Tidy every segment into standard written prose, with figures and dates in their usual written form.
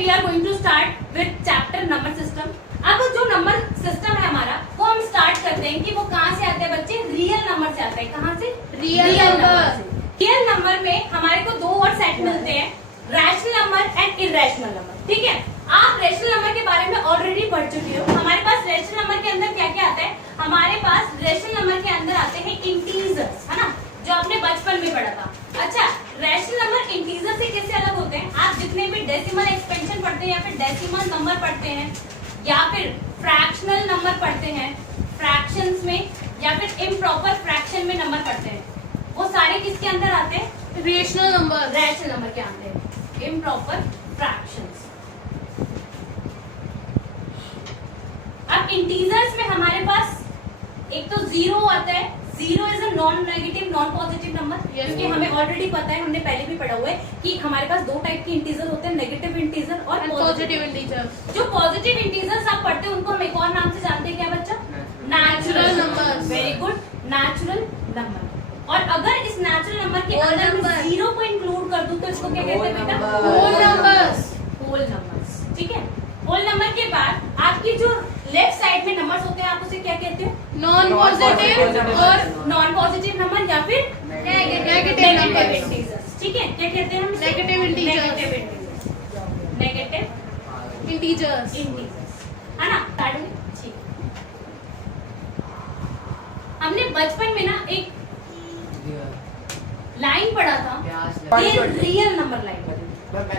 We are going to start with chapter number system. अब जो number system है हमारा वो हम स्टार्ट करते हैं कि वो कहाँ से आते हैं बच्चे, रियल नंबर से आते हैं। कहाँ से? Real number. रियल नंबर में हमारे को दो और सेट मिलते हैं, rational number and irrational number. ठीक है, आप रैशनल नंबर के बारे में ऑलरेडी पढ़ चुके हो। हमारे पास रैशनल नंबर के अंदर क्या क्या आता है? हमारे पास रैशनल नंबर के अंदर आते हैं इंटीजर्स, है ना, जो आपने बचपन में पढ़ा था। अच्छा, रैशनल नंबर इंटीजर से कैसे अलग होते हैं? आप जितने भी डेसिमल एक्सपेंशन पढ़ते हैं या फिर डेसिमल नंबर पढ़ते हैं या फिर फ्रैक्शनल नंबर पढ़ते हैं, फ्रैक्शंस में या फिर इम्प्रॉपर फ्रैक्शन में नंबर पढ़ते हैं, वो सारे किसके अंदर आते हैं? Rational number. रैशनल नंबर के आते हैं, इम्प्रॉपर फ्रैक्शंस। अब इंटीजर्स में हमारे पास एक तो जीरो आता है। Zero is a non negative non positive number, क्योंकि हमें ऑलरेडी पता है, हमने पहले भी पढ़ा हुआ है कि हमारे पास दो टाइप के इंटीजर होते हैं, नेगेटिव इंटीजर और पॉजिटिव इंटीजर। जो पॉजिटिव इंटीजर्स आप पढ़ते हैं उनको हम एक और नाम से जानते हैं, क्या बच्चा? Natural number. Very good, natural number. और अगर इस नेचुरल नंबर के अंदर मैं जीरो को इंक्लूड कर दूं तो इसको क्या कहते हैं बेटा? Whole numbers. Whole numbers. ठीक है, होल नंबर के बाद आपकी जो लेफ्ट साइड में नंबर्स होते हैं आप उसे क्या कहते हैं? नॉन पॉजिटिव और नॉन पॉजिटिव नंबर या फिर नेगेटिव नंबर। इंटीजर्स। ठीक है, क्या कहते हैं हम? Negative integers. Negative integers. Integers, है ना? ठीक। हमने बचपन में ना एक लाइन पढ़ा था, ये रियल नंबर लाइन।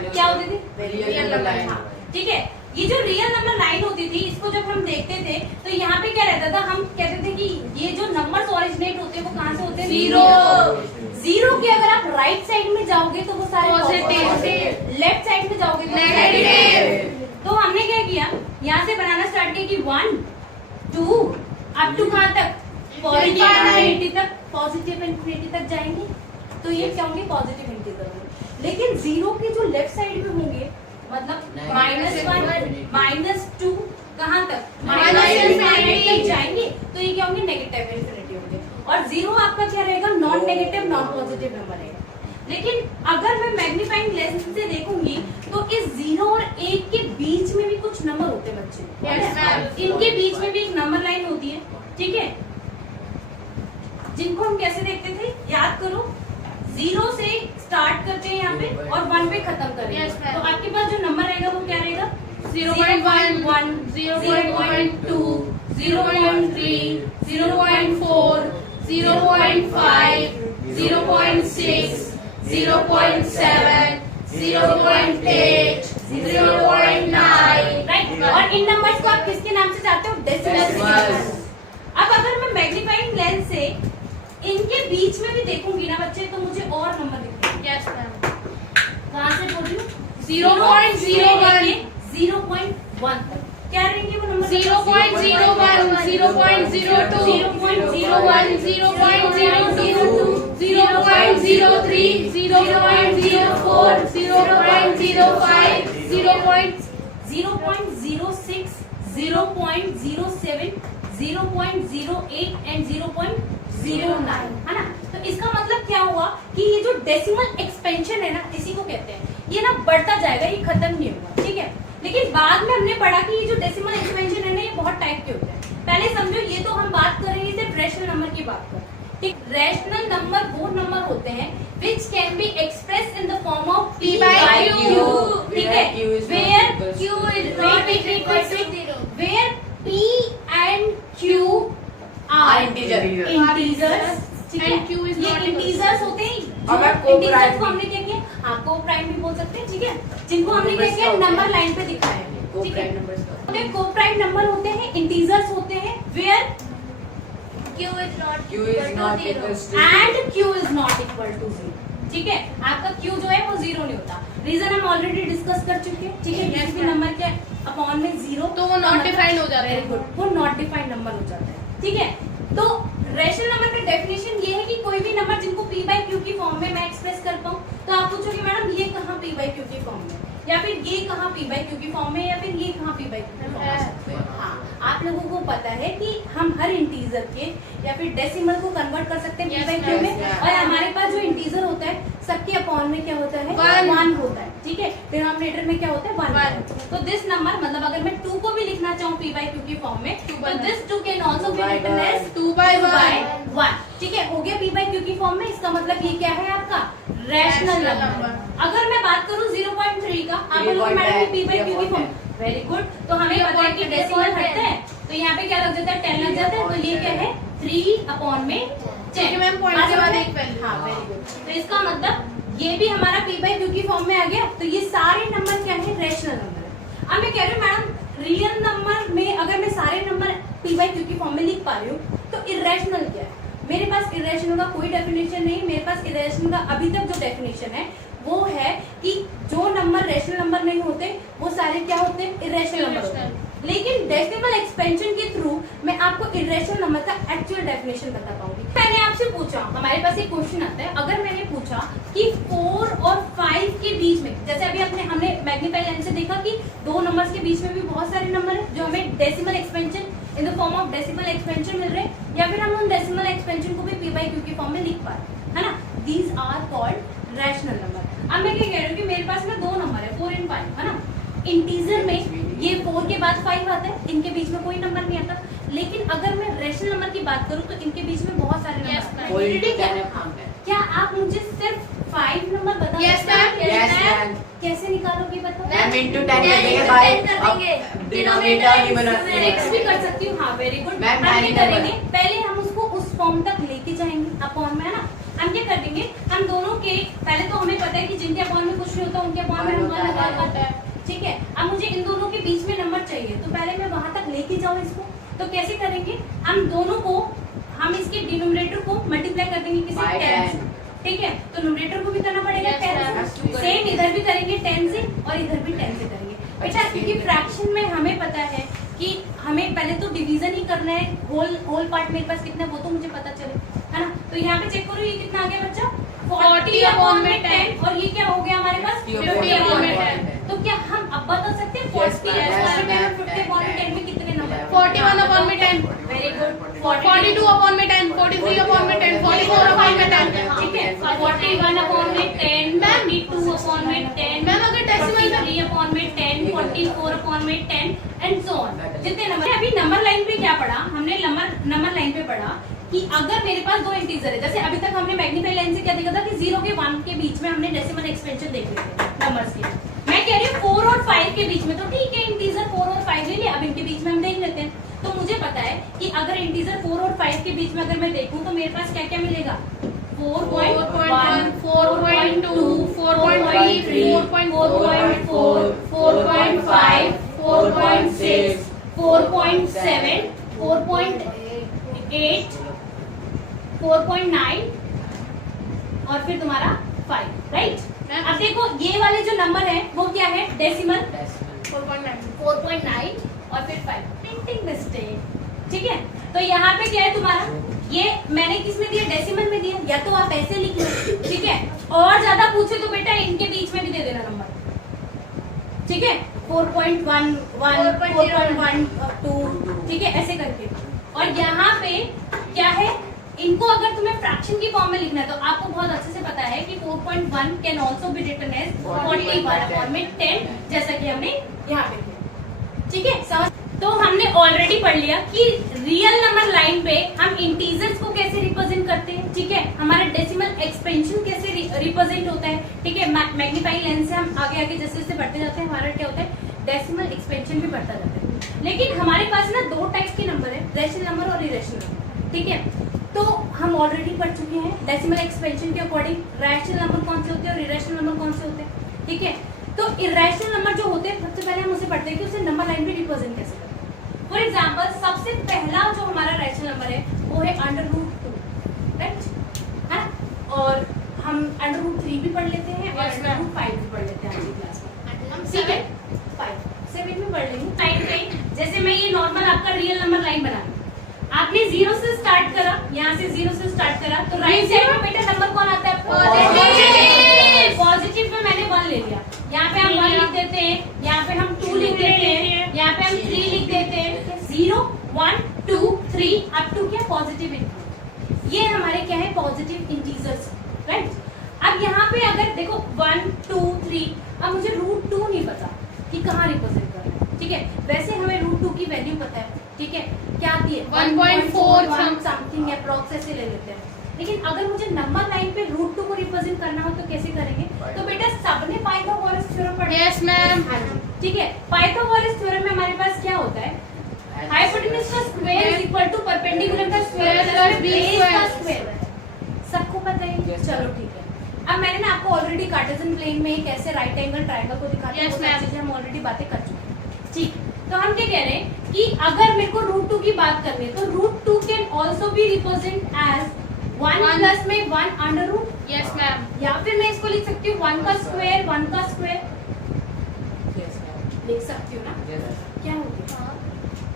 क्या होती थी? Real number line. हाँ, ठीक है, ये जो रियल नंबर लाइन होती थी, इसको जब हम देखते थे तो यहाँ पे क्या रहता था, हम कहते थे कि ये जो नंबर्स ओरिजिनेट होते हैं वो कहाँ से होते हैं? जीरो। जीरो के अगर आप राइट साइड में जाओगे तो वो सारे पॉजिटिव, लेफ्ट साइड में जाओगे तो नेगेटिव। तो हमने क्या किया, यहाँ से बनाना स्टार्ट किया कि 1 2 अप टू कहाँ तक? पॉजिटिव इंफिनिटी तक। पॉजिटिव इंफिनिटी तक जाएंगे तो ये क्या होंगे? पॉजिटिव इंटीजर होंगे। लेकिन जीरो के जो लेफ्ट साइड में होंगे, मतलब -1 -2 कहाँ तक? -∞ तक जाएंगे तो ये क्या होंगे? नेगेटिव इंफिनिटी होंगे। और जीरो आपका क्या रहेगा? Non negative non positive number रहेगा। लेकिन अगर मैं मैग्नीफाइंग लेंस से देखूंगी तो इस 0 और 1 के बीच में भी कुछ नंबर होते हैं बच्चे। Yes, ma'am. इनके बीच में भी एक नंबर लाइन होती है, ठीक है, जिनको हम कैसे देखते थे? याद करो, 0 से स्टार्ट करते हैं यहाँ पे और 1 पे खत्म करेंगे। Yes, ma'am. तो आपके पास जो नंबर रहेगा वो क्या रहेगा? 0.1 0.2 0.3 0.4 0.5 0.6 0.7 0.8 0.9, राइट। और इन नंबर्स को आप किसके नाम से जानते हो? डेसिमल। अब अगर मैं मैग्नीफाइंग लेंस से इनके बीच में भी देखूंगी ना बच्चे तो मुझे और नंबर दिखेंगे। Yes ma'am. कहाँ से बोल रही हूँ? 0.01 0.1 तक क्या रहेंगे वो नंबर? 0.01 0.02 0.01 0.02 0.03 0.04 0.05 0.06 0.07 0.08 एंड 0.09, है ना? तो इसका मतलब क्या हुआ कि ये जो डेसिमल एक्सपेंशन है ना, इसी को कहते हैं, ये ना बढ़ता जाएगा, ये खत्म नहीं होगा। ठीक है, लेकिन बाद में हमने पढ़ा कि ये जो डेसिमल एक्सपेंशन है ना, ये बहुत टाइप के होते हैं। पहले समझो, ये तो हम बात कर रहे हैं सिर्फ रैशनल नंबर की बात कर। ठीक, रैशनल नंबर वो नंबर होते हैं which can be expressed in the form of p by q, ठीक है, where q is not equal to 0, where p and q are integers, ठीक है, and q is ये not इंटीजर्स होते हैं। अब मैं इंटीजर्स को हमने क्या किया? हाँ, को प्राइम भी बोल सकते हैं, ठीक है, जिनको हमने क्या किया? नंबर लाइन पे दिखाया है, ठीक है। को प्राइम नंबर होते हैं, इंटीजर्स होते हैं, where q is not and q is not equal to 0, ठीक है। आपका q जो है वो 0 नहीं होता। रीजन हम ऑलरेडी डिस्कस कर चुके हैं, ठीक है। किसी भी नंबर के अपॉन में 0 तो वो नॉट डिफाइंड हो जाता है। वेरी गुड, वो नॉट डिफाइंड नंबर हो जाता है, ठीक है। तो रैशनल नंबर का डेफिनेशन ये है कि कोई भी नंबर जिनको p by q की फॉर्म में मैं एक्सप्रेस कर पाऊँ। तो आप पूछोगे मैडम ये कहाँ p by q की फॉर्म में, या फिर ये कहाँ पी बाई क्यू की फॉर्म में, या फिर ये कहाँ पी बाई क्यू की फॉर्म में। हाँ, आप लोगों को पता है कि हम हर इंटीजर के या फिर डेसिमल को कन्वर्ट कर सकते हैं पी बाई क्यू में, और हमारे पास जो इंटीजर होता है सबके अपॉन में क्या होता है, 1 होता है, ठीक है। डिनोमिनेटर में क्या होता है, 1। तो दिस नंबर मतलब अगर मैं 2 को भी लिखना चाहूँ पी बाई क्यू की फॉर्म में, तो this 2 can also be written as 2/1, ठीक है, हो गया पी बाई क्यू की फॉर्म में। इसका मतलब ये क्या है आपका रैशनल नंबर। अगर मैं बात करूँ 0.3 का, आप बोलोगे मैडम पी बाई क्यू की फॉर्म, वेरी गुड। तो हमें पता है कि डेसिमल हटता है तो यहाँ पे क्या लग जाता है, 10 लग जाता है, तो ये क्या है 3/10। मैम पॉइंट के बाद एक वैल्यू। हाँ, वेरी गुड। तो इसका मतलब ये भी हमारा पी बाई क्यू की फॉर्म में आ गया। तो ये सारे नंबर क्या है, रैशनल नंबर है। अब मैं कह रही हूँ मैडम रियल नंबर में अगर मैं सारे नंबर पी बाई क्यू की फॉर्म में लिख पा रही हूँ तो इरेशनल क्या है। मेरे पास इरेशनल का कोई डेफिनेशन नहीं, मेरे पास इरेशनल का अभी तक जो डेफिनेशन है वो है कि जो नंबर रैशनल नंबर नहीं होते वो सारे क्या होते हैं, इरेशनल नंबर होते हैं। लेकिन डेसिमल एक्सपेंशन के थ्रू मैं आपको इरेशनल नंबर का एक्चुअल डेफिनेशन बता पाऊंगी। मैंने आपसे पूछा, हमारे पास एक क्वेश्चन आता है, अगर मैंने पूछा कि 4 और 5 के बीच में, जैसे अभी हमने मैग्नीफाई लाइन से देखा कि दो नंबर्स के बीच में भी बहुत सारे नंबर है जो हमें decimal expansion in the form of decimal expansion मिल रहे हैं, या फिर हम उन डेसिमल एक्सपेंशन को भी पी बाई क्यू की फॉर्म में लिख पा रहे हैं, है ना। These are called rational number. अब मैं क्या कह रही हूँ कि मेरे पास में 2 नंबर है 4 और 5, है ना। इंटीजर में ये 4 के बाद 5 आता है, इनके बीच में कोई नंबर नहीं आता। लेकिन अगर मैं रैशनल नंबर की बात करूँ तो इनके बीच में बहुत सारे नंबर, ठीक है। क्या आप मुझे सिर्फ 5 नंबर बता सकते हैं? कैसे निकालोगे बताओ? मैम इनटू 10 करेंगे बाय डिनोमिनेटर नहीं बना नेक्स्ट भी कर सकती हूँ। हाँ, वेरी गुड। मैम हम क्या करेंगे, पहले हम उसको उस फॉर्म तक लेके जाएंगे अपॉन में, है ना। हम क्या कर देंगे, हम दोनों के पहले तो हमें पता है कि जिनके अपॉन में कुछ नहीं होता उनके अपॉन में हम वन लगा पाते हैं, ठीक है। अब मुझे इन दोनों के बीच में नंबर चाहिए, तो पहले मैं वहां तक लेके जाऊँ इसको। तो कैसे करेंगे, हम दोनों को, हम इसके डिनोमिनेटर को मल्टीप्लाई कर देंगे किसी 10 से, ठीक है। तो न्यूमरेटर को भी करना पड़ेगा 10 से, सेम इधर भी करेंगे 10 से और इधर भी 10 से करेंगे बेटा, क्योंकि फ्रैक्शन में हमें पता है कि हमें पहले तो डिवीजन ही करना है। होल पार्ट मेरे पास कितना है वो तो मुझे पता चले, है ना। तो यहाँ पे चेक करो ये कितना आ गया बच्चा, 40/10, और ये क्या हो गया हमारे पास 50/10। तो क्या हम अब बता सकते हैं 40/10 50/10 में कितने नंबर, 41/10, वेरी गुड, 42/10, 43/10, 44/10, ठीक है। 41/10, 42/10, मैम अगर डेसिमल 3/10, 44/10 एंड सो ऑन, जितने नंबर। अभी नंबर लाइन पे क्या पढ़ा हमने, नंबर लाइन पे पढ़ा कि अगर मेरे पास 2 इंटीजर है, जैसे अभी तक हमने मैग्नीफाई लाइन से क्या देखा था कि 0 के 1 के बीच में हमने डेसिमल एक्सपेंशन देखे थे नंबर्स के। मैं कह रही हूँ 4 और 5 के बीच में, तो ठीक है इंटीजर 4 और 5 ले लिया, अब इनके बीच में हम देख लेते हैं। तो मुझे पता है कि अगर इंटीजर 4 और 5 के बीच में अगर मैं देखूं तो मेरे पास क्या क्या मिलेगा, 4.1, 4.2, 4.3, 4.4, 4.5, 4.6, 4.7, 4.8, 4.9 और फिर तुम्हारा 5, राइट। अब देखो ये वाले जो नंबर है वो क्या है, डेसिमल 4.9 और फिर 5, प्रिंटिंग मिस्टेक, ठीक है। तो यहाँ पे क्या है तुम्हारा, ये मैंने किस में दिया, डेसिमल में दिया, या तो आप ऐसे लिख लो, ठीक है। और ज्यादा पूछे तो बेटा इनके बीच में भी दे देना नंबर, ठीक है। 4.11, 4.12, ठीक है, ऐसे करके। और यहाँ पे क्या है, इनको अगर तुम्हें फ्रैक्शन की फॉर्म में लिखना है तो आपको बहुत अच्छे से पता है कि 4.1 can also be written as 41/10, जैसा कि हमने यहाँ पे किया, ठीक है। समझ। तो हमने ऑलरेडी पढ़ लिया कि रियल नंबर लाइन पे हम इंटीजर्स को कैसे रिप्रेजेंट करते हैं, ठीक है। हमारा डेसिमल एक्सपेंशन कैसे रिप्रेजेंट होता है, ठीक है। मैग्नीफाई लेंस से हम आगे आगे जैसे जैसे बढ़ते जाते हैं हमारा क्या होता है, डेसिमल एक्सपेंशन भी बढ़ता जाता है। लेकिन हमारे पास ना 2 टाइप के नंबर है, रैशनल नंबर और इरेशनल नंबर, ठीक है। तो हम ऑलरेडी पढ़ चुके हैं डेसिमल एक्सपेंशन के अकॉर्डिंग रैशनल नंबर कौन से होते हैं और इरेशनल नंबर कौन से होते हैं, ठीक है। तो इरेशनल नंबर जो होते हैं सबसे पहले हम उसे पढ़ते हैं कि उसे नंबर लाइन पे रिप्रेजेंट कैसे करते हैं। फॉर एग्जांपल सबसे पहला जो हमारा रैशनल नंबर है वो है √2, राइट, है ना। और हम √3 भी पढ़ लेते हैं और √5 भी पढ़ लेते हैं आज की क्लास में, ठीक है। 5, 7 भी पढ़ लेंगे। लाइन पे जैसे मैं ये नॉर्मल आपका रियल नंबर लाइन बना, आपने 0 से स्टार्ट करा, यहाँ से 0 से स्टार्ट करा, तो राइट साइड में बेटा नंबर कौन आता है, पॉजिटिव में मैंने 1 ले लिया, यहाँ पे हम 1 लिख देते हैं, यहाँ पे हम 2 लिख देते हैं, यहाँ पे हम 3 लिख देते हैं। 0 1 2 3 अप टू क्या पॉजिटिव इंटीजर, ये हमारे क्या है पॉजिटिव इंटीजर्स, राइट। अब यहाँ पे अगर देखो 1 2 3, अब मुझे √2 नहीं पता कि कहाँ रिप्रेजेंट कर रहा है, ठीक है। वैसे हमें √2 की वैल्यू पता है, ठीक है, क्या आती है 1.4 समथिंग अप्रॉक्स ऐसे ले लेते हैं। लेकिन अगर मुझे नंबर लाइन पे √2 को रिप्रेजेंट करना हो तो कैसे करेंगे? तो बेटा सबने पाइथागोरस थ्योरम पढ़ा है। Yes ma'am. ठीक है, पाइथागोरस थ्योरम में हमारे पास क्या होता है, हाइपोटेन्यूज का square is equal to perpendicular का स्क्वायर प्लस बेस का स्क्वायर। सबको पता है, चलो ठीक है। अब मैंने ना आपको ऑलरेडी कार्टेशियन प्लेन में कैसे राइट एंगल ट्रायंगल को दिखाते हैं, Yes, वो ma'am. चीजें हम ऑलरेडी बातें कर चुके हैं, ठीक। तो हम क्या कह रहे हैं कि अगर मेरे को √2 की बात करनी है तो √2 can also be represent as 1 plus में 1 अंडर रूट, यस मैम। या फिर मैं इसको लिख सकती हूँ 1 का स्क्वायर 1 का स्क्वायर लिख सकती हूँ ना, क्या होती है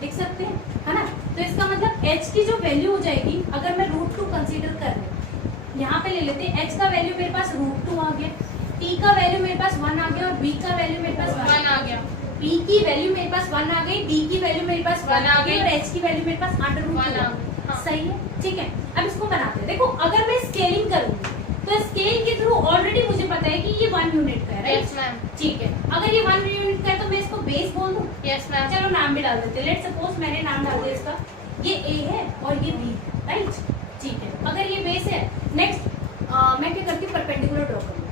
लिख सकते हैं, है ना। तो इसका मतलब h की जो वैल्यू हो जाएगी, अगर मैं √2 कंसीडर कर रही हूँ, यहाँ पे ले लेते हैं, h का वैल्यू मेरे पास √2 आ गया, t का वैल्यू मेरे पास 1 आ गया और b का वैल्यू मेरे पास 1 आ गया, p की वैल्यू मेरे पास 1 आ गई, d की वैल्यू मेरे पास 1 आ गई और h की वैल्यू मेरे पास अंडर रूट 1 आ गई। हाँ। सही है, ठीक है। अब इसको बनाते हैं, देखो अगर मैं स्केलिंग करूंगी तो स्केल के थ्रू ऑलरेडी मुझे पता है कि ये 1 यूनिट का है, राइट। Yes ma'am. ठीक है, अगर ये 1 यूनिट का है तो मैं इसको बेस बोल दूं। Yes ma'am. चलो नाम भी डाल देते हैं, लेट सपोज मैंने नाम डाल दिया इसका, ये a है और ये b है, राइट। ठीक है, अगर ये बेस है, नेक्स्ट मैं क्या करती हूँ परपेंडिकुलर ड्रॉ करूंगी।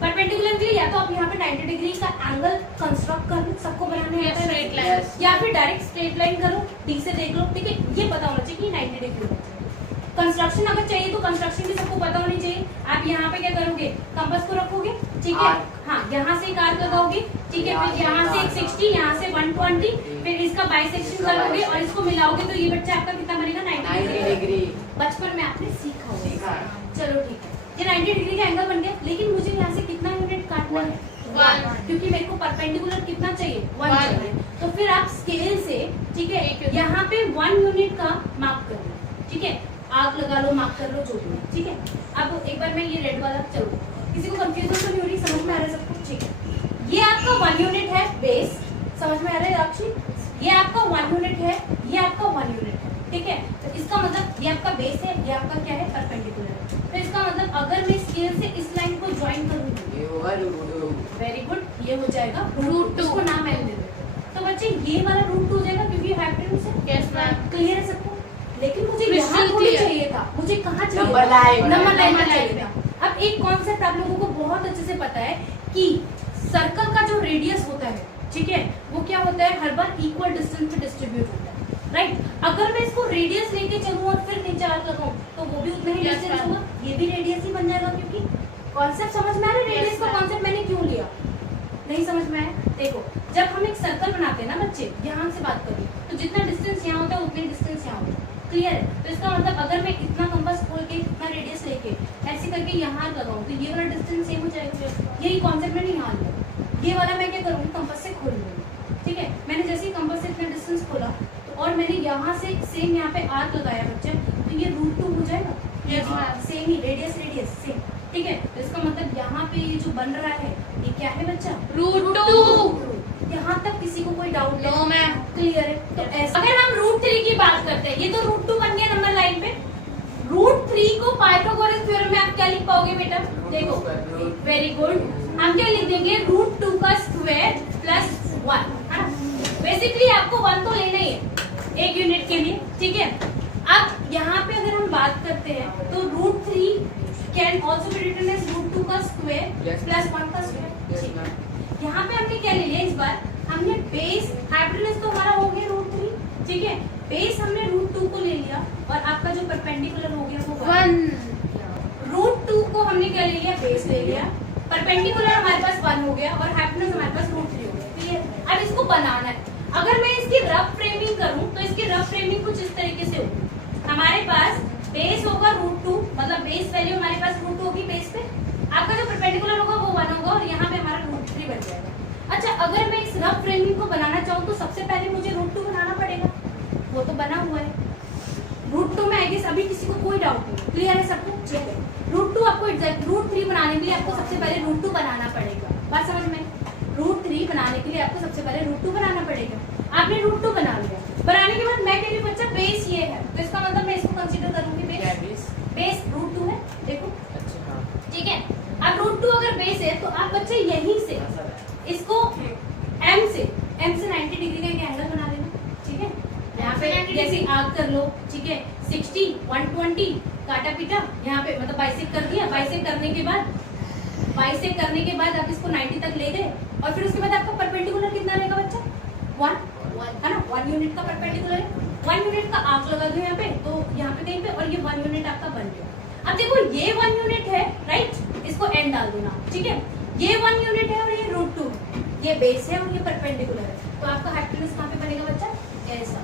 परपेंडिकुलर के लिए या तो आप यहाँ पे 90 डिग्री का एंगल कंस्ट्रक्ट कर लो, सबको बनाने आता है, स्ट्रेट लाइन, या फिर डायरेक्ट स्ट्रेट लाइन करो, डी से देख लो, ठीक है। ये पता होना चाहिए कि 90 डिग्री होना चाहिए। कंस्ट्रक्शन अगर चाहिए तो कंस्ट्रक्शन भी सबको पता होनी चाहिए। आप यहाँ पे क्या करोगे, कंपास को रखोगे, ठीक है, हाँ, यहाँ से एक आर्क लगाओगे, ठीक है, फिर यहाँ से एक 60, यहाँ से 120, फिर इसका बाइसेक्शन करोगे और इसको मिलाओगे तो ये बच्चा आपका कितना बनेगा 90 डिग्री। बचपन में आपने सीखा होगा, चलो ठीक है, ये 90 डिग्री का एंगल बन गया। लेकिन मुझे यहाँ से कितना यूनिट काटना है, 1, क्योंकि मेरे को परपेंडिकुलर कितना चाहिए 1 चाहिए। तो फिर आप स्केल से, ठीक है, यहाँ पे 1 यूनिट का मार्क कर लो, ठीक है, आग लगा लो, मार्क कर लो, जो भी है, ठीक है। अब एक बार मैं ये रेड वाला, चलो किसी को कंफ्यूजन तो नहीं हो रही, समझ में आ रहा है सबको, ठीक है। ये आपका 1 यूनिट है बेस, समझ में आ रहा है राक्षी, ये आपका 1 यूनिट है, ये आपका 1 यूनिट है, ठीक है। तो इसका मतलब ये आपका बेस है, ये आपका क्या है परपेंडिकुलर है। तो इसका मतलब अगर मैं स्केल से इस लाइन को ज्वाइन करूंगी, ये होगा √2। वेरी गुड, ये हो जाएगा √2, इसको नाम मैंने दे दिया। तो बच्चे ये वाला √2 हो जाएगा क्योंकि हाइपोटेन्यूज है। Yes ma'am. क्लियर है सबको? लेकिन मुझे Crystal यहाँ थोड़ी clear। चाहिए था, मुझे कहाँ चाहिए नंबर लाइन। नंबर लाइन में चाहिए था। अब एक कॉन्सेप्ट आप लोगों को बहुत अच्छे से पता है कि सर्कल का जो रेडियस होता है, ठीक है, वो क्या होता है, हर बार इक्वल डिस्टेंस पे डिस्ट्रीब्यूट होता है, राइट। अगर मैं इसको रेडियस लेके चलूँ और फिर नीचे आर्क लगाऊं तो वो भी उतना ही Yes, डिस्टेंस ma'am। होगा, ये भी रेडियस ही बन जाएगा। क्योंकि कॉन्सेप्ट समझ में आ रहा है, रेडियस Yes, का ma'am। कॉन्सेप्ट मैंने क्यों लिया, नहीं समझ में आया? देखो जब हम एक सर्कल बनाते हैं ना बच्चे, यहाँ से बात करिए, तो जितना डिस्टेंस यहाँ होता है उतनी डिस्टेंस यहाँ होता है, क्लियर है। तो इसका मतलब अगर मैं इतना कंपास खोल के इतना रेडियस लेके ऐसे करके यहाँ लगाऊं तो ये वाला डिस्टेंस सेम हो जाएगा। यही कॉन्सेप्ट मैंने यहाँ लिया। ये वाला मैं क्या करूँगी, कंपास से खोल लूँगी, ठीक है। मैंने जैसे ही कंपास से इतना डिस्टेंस खोला तो और मैंने यहाँ से सेम यहाँ पे आर्क लगाया बच्चे, तो ये √2 हो जाएगा। Yes, ma'am। सेम ही रेडियस सेम, ठीक है। तो इसका मतलब यहाँ पे ये जो बन रहा है ये क्या है बच्चा, √2। यहाँ तक किसी को कोई डाउट नो मैम। क्लियर है? तो ऐसा अगर हम √3 की बात करते हैं, ये तो √2 बन गया नंबर लाइन पे। √3 को पाइथागोरस थ्योरम में आप क्या लिख पाओगे बेटा, देखो वेरी गुड, हम क्या लिख देंगे, √2 का स्क्वायर प्लस 1, है ना। बेसिकली आपको 1 तो लेना ही है एक यूनिट के लिए, ठीक है। अब यहाँ पे अगर हम बात करते हैं तो √3 can also be written as √2 का स्क्वायर प्लस 1 का स्क्वायर। यहाँ पे हमने क्या ले लिया, इस बार हमने बेस, हाइपोटेन्यूज तो हमारा हो गया √3, ठीक है, बेस हमने √2 को ले लिया और आपका जो परपेंडिकुलर हो गया वो 1। √2 को हमने क्या ले लिया, बेस ले लिया, परपेंडिकुलर हमारे पास 1 हो गया और हाइपोटेन्यूज हमारे पास √3 हो गया, क्लियर। अब इसको बनाना है, अगर मैं इसकी रफ फ्रेमिंग करूं तो इसकी रफ फ्रेमिंग कुछ इस तरीके से होगी। हमारे पास बेस होगा √2, मतलब बेस वैल्यू हमारे पास √2 होगी बेस पे, आपका जो परपेंडिकुलर होगा वो 1 होगा और यहाँ पे हमारा √3 बन जाएगा। अच्छा, अगर मैं इस रफ फ्रेमिंग को बनाना चाहूँ तो सबसे पहले मुझे √2 बनाना पड़ेगा, वो तो बना हुआ है √2 में। आई गेस अभी किसी को कोई डाउट नहीं, क्लियर है सबको? ठीक है, √2 आपको एग्जैक्ट √3 बनाने के लिए आपको सबसे पहले √2 बनाना पड़ेगा, बात समझ में? √3 बनाने के लिए आपको सबसे पहले √2 बनाना पड़ेगा। आपने √2 बना लिया, बनाने के बाद मैं कह रही हूँ बच्चा बेस ये है, तो इसका मतलब मैं इसको कंसीडर करूंगी बेस। बेस √2 है, देखो ठीक है। अब √2 अगर बेस है तो आप बच्चे यहीं से इसको M से 90 डिग्री का एक एंगल बना लेना, ठीक है। यहाँ पे जैसे आग कर लो, ठीक है। 60, 120 काटा पीटा, यहाँ पे मतलब बाइसेक कर दिया। बाइसेक करने के बाद आप इसको 90 तक ले गए, और फिर उसके बाद आपका परपेंडिकुलर कितना रहेगा बच्चा? 1 है ना, 1 यूनिट का परपेंडिकुलर है। 1 यूनिट का आर्क लगा दो यहाँ पे, तो यहाँ पे कहीं पे, और ये 1 यूनिट आपका बन गया। अब देखो ये 1 यूनिट है, राइट, इसको एंड डाल देना, ठीक है। ये 1 यूनिट है और ये √2, ये बेस है और ये परपेंडिकुलर है, तो आपका हाइपोटेन्यूज कहाँ पे बनेगा बच्चा? ऐसा।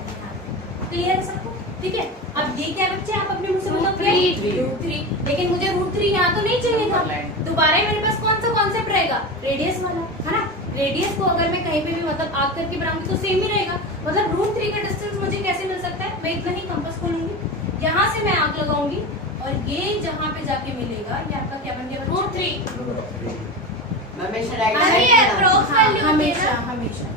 क्लियर है सबको? ठीक है। अब ये क्या बच्चे आप अपने मुंह से बोलो √3, लेकिन मुझे √3 यहाँ तो नहीं चाहिए था, दोबारा ही मेरे पास कौन सा कॉन्सेप्ट रहेगा? रेडियस वाला, है ना। रेडियस को अगर मैं कहीं पे भी मतलब आग करके बनाऊंगी तो सेम ही रहेगा, मतलब √3 का डिस्टेंस मुझे कैसे मिल सकता है? मैं इतना ही कंपास खोलूंगी, यहाँ से मैं आग लगाऊंगी, और ये जहाँ पे जाके मिलेगा ये आपका क्या बन गया? √3। हमेशा राइट हमेशा